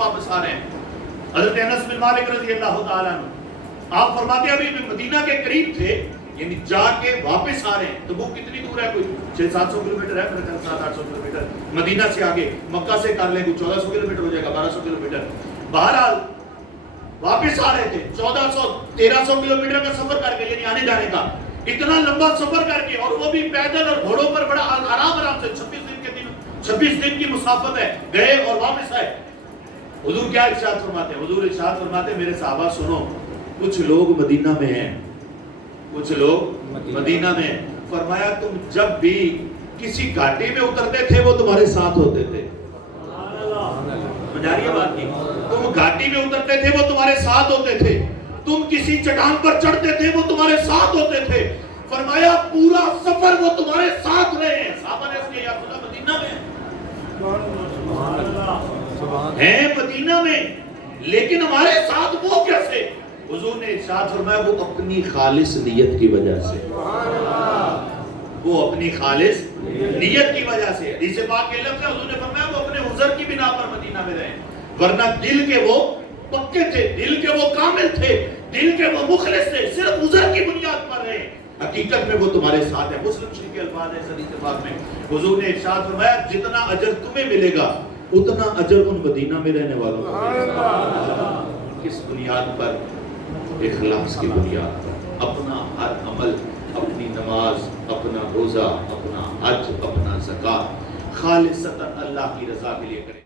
واپس آ رہے ہیں. حضرت انس بن مالک رضی اللہ تعالیٰ عنہ آپ فرماتے ہیں ابھی مدینہ کے قریب تھے، یعنی جا کے واپس آ رہے ہیں. تبوک کتنی دور ہے؟ کوئی 600-700 کلومیٹر ہے، میرے خیال 700-800 کلومیٹر مدینہ سے آگے. مکہ سے کر لیں کوئی 1400 کلومیٹر ہو جائے گا، 1200 کلومیٹر. بہرحال واپس آ رہے تھے 1400-1300 کلومیٹر کا سفر کر کے، یعنی آنے جانے کا اتنا لمبا سفر کر کے، اور وہ بھی پیدل اور گھوڑوں پر بڑا آرام سے. 26 دن کی مسافت ہے، گئے اور واپس آئے. حضور کیا ارشاد فرماتے ہیں؟ حضور ارشاد فرماتے ہیں میرے صحابہ سنو، کچھ لوگ مدینہ میں ہیں، کچھ لوگ مدینہ میں. فرمایا تم جب بھی کسی گھاٹی میں اترتے تھے وہ تمہارے ساتھ ہوتے تھے. سمجھ آ رہی ہے بات کی؟ تم گھاٹی میں اترتے تھے وہ تمہارے ساتھ ہوتے تھے، تم کسی چٹان پر چڑھتے تھے وہ تمہارے ساتھ ہوتے تھے. فرمایا پورا سفر وہ تمہارے ساتھ رہے ہیں. صحابہ نے اس کے یا خدا مدینہ میں ہیں، مدینہ میں، لیکن ہمارے ساتھ وہ کیسے؟ حضور نے ارشاد فرمایا وہ اپنی خالص نیت کی وجہ سے، وہ اپنی خالص نیت کی وجہ سے. حدیث پاک کے لفظ ہے، حضور نے فرمایا وہ اپنے عذر کی بنا پر مدینہ میں رہے، ورنہ دل کے وہ پکے تھے، دل کے وہ کامل تھے، دل کے وہ مخلص تھے، صرف عذر کی بنیاد پر رہے. حقیقت میں وہ تمہارے ساتھ ہے. مسلم شریف کے الفاظ ہیں حدیث پاک میں، حضور نے ارشاد فرمایا جتنا اجر تمہیں ملے گا اتنا اجر ان مدینہ میں رہنے والوں کو ملے گا. کس بنیاد پر؟ اخلاص کی بنیاد پر. اپنا ہر عمل، اپنی نماز، اپنا روزہ، اپنا حج، اپنا زکوٰۃ خالصتاً اللہ کی رضا کے لیے کریں.